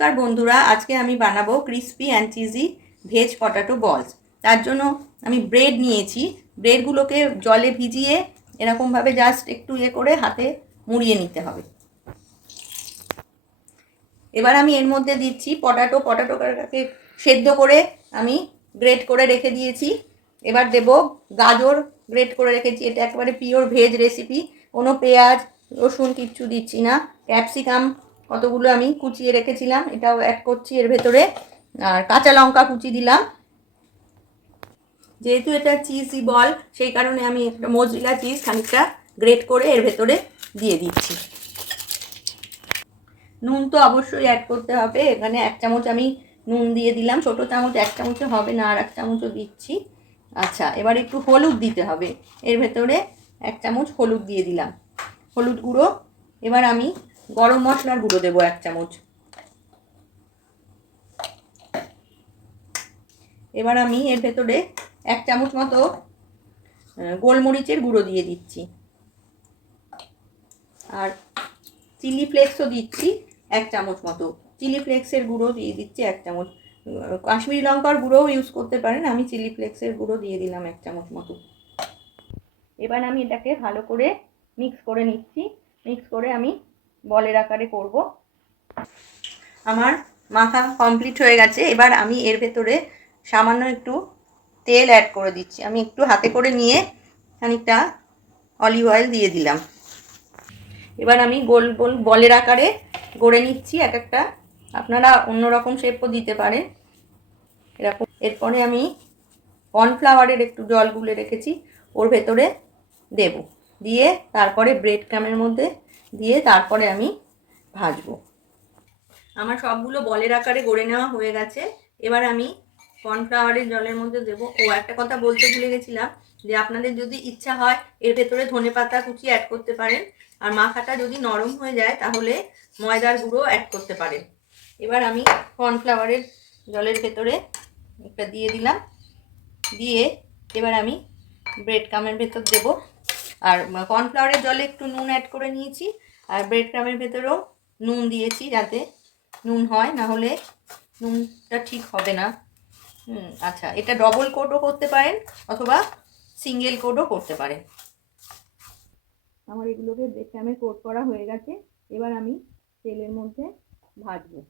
নমস্কার বন্ধুরা, আজকে আমি বানাবো crispy and cheesy veg potato balls. তার জন্য আমি ব্রেড নিয়েছি। ব্রেডগুলোকে জলে ভিজিয়ে এরকমভাবে জাস্ট একটু করে হাতে মুড়িয়ে নিতে হবে। এবার আমি এর মধ্যে দিচ্ছি পটাটোটাকে সেদ্ধ করে আমি গ্রেট করে রেখে দিয়েছি। এবার দেব গাজর, গ্রেট করে রেখেছি। এটা একেবারে পিওর ভেজ রেসিপি, কোনো পেঁয়াজ রসুন কিচ্ছু দিচ্ছি না। ক্যাপসিকাম কতগুলো আমি কুচিয়ে রেখেছিলাম, এটাও অ্যাড করছি এর ভেতরে। আর কাঁচা লঙ্কা কুচি দিলাম। যেহেতু এটা চিজি বল, সেই কারণে আমি একটা মোজরেলা চিজ খানিকটা গ্রেট করে এর ভেতরে দিয়ে দিচ্ছি। নুন তো অবশ্যই অ্যাড করতে হবে। এখানে 1 চামচ আমি নুন দিয়ে দিলাম, ছোটো চামচ 1 চামচে হবে না, আর 1 চামচও দিচ্ছি। আচ্ছা, এবার একটু হলুদ দিতে হবে। এর ভেতরে 1 চামচ হলুদ দিয়ে দিলাম, হলুদ গুঁড়ো। এবার আমি গরম মশলার গুঁড়ো দেবো 1 চামচ। এবার আমি এর ভেতরে 1 চামচ মতো গোলমরিচের গুঁড়ো দিয়ে দিচ্ছি। আর চিলি ফ্লেক্সও দিচ্ছি 1 চামচ মতো। চিলি ফ্লেক্সের গুঁড়ো দিয়ে দিচ্ছি 1 চামচ। কাশ্মীরি লঙ্কার গুঁড়োও ইউজ করতে পারেন, আমি চিলি ফ্লেক্সের গুঁড়ো দিয়ে দিলাম 1 চামচ মতো। এবার আমি এটাকে ভালো করে মিক্স করে নিচ্ছি। মিক্স করে আমি বলের আকারে করব। আমার মাখা কমপ্লিট হয়ে গেছে। এবার আমি এর ভেতরে সামান্য একটু তেল অ্যাড করে দিচ্ছি। আমি একটু হাতে করে নিয়ে খানিকটা অলিভ অয়েল দিয়ে দিলাম। এবার আমি গোল গোল বলের আকারে গড়ে নিচ্ছি এক একটা। আপনারা অন্যরকম শেপও দিতে পারেন এরকম। এরপরে আমি কর্নফ্লাওয়ারের একটু জল গুলে রেখেছি, ওর ভেতরে দেব, দিয়ে তারপরে ব্রেড ক্রামের মধ্যে দিয়ে তারপরে আমি ভাজবো। আমার সবগুলো বলের আকারে গড়ে নেওয়া হয়ে গেছে। এবার আমি কর্নফ্লাওয়ারের জলের মধ্যে দেবো। ও একটা কথা বলতে ভুলে গেছিলাম, যে আপনাদের যদি ইচ্ছা হয় এর ভেতরে ধনেপাতা কুচি অ্যাড করতে পারেন। আর মাখাটা যদি নরম হয়ে যায় তাহলে ময়দার গুঁড়ো অ্যাড করতে পারেন। এবার আমি কর্নফ্লাওয়ারের জলের ভেতরে একটা দিয়ে দিলাম, দিয়ে এবার আমি ব্রেড ক্রামের ভেতর দেব। আর কর্নফ্লাওয়ারের জলে একটু নুন অ্যাড করে নিয়েছি, আর ব্রেড ক্রামের ভেতরেও নুন দিয়েছি যাতে নুন হয়, না হলে নুনটা ঠিক হবে না। আচ্ছা, এটা ডবল কোটও করতে পারেন অথবা সিঙ্গেল কোটও করতে পারেন। আমার এগুলোকে ব্রেড ক্রামে কোট করা হয়ে গেছে। এবার আমি তেলের মধ্যে ভাজবো।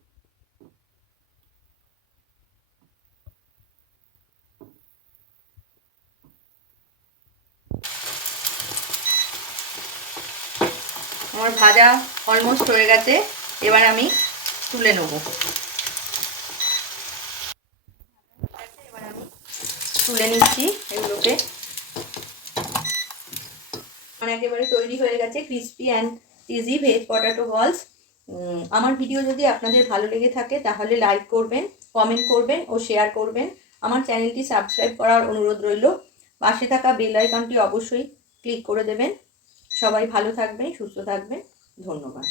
আমার ভাজা অলমোস্ট হয়ে গেছে। এবার আমি তুলে নেব। এবার আমি তুলে নিচ্ছি এগুলোকে। মানে একেবারে তৈরি হয়ে গেছে crispy and cheesy veg potato balls. আমার ভিডিও যদি আপনাদের ভালো লেগে থাকে তাহলে লাইক করবেন, কমেন্ট করবেন ও শেয়ার করবেন। আমার চ্যানেলটি সাবস্ক্রাইব করার অনুরোধ রইল। পাশে থাকা বেল আইকনটি অবশ্যই ক্লিক করে দেবেন। সবাই ভালো থাকবেন, সুস্থ থাকবেন। ধন্যবাদ।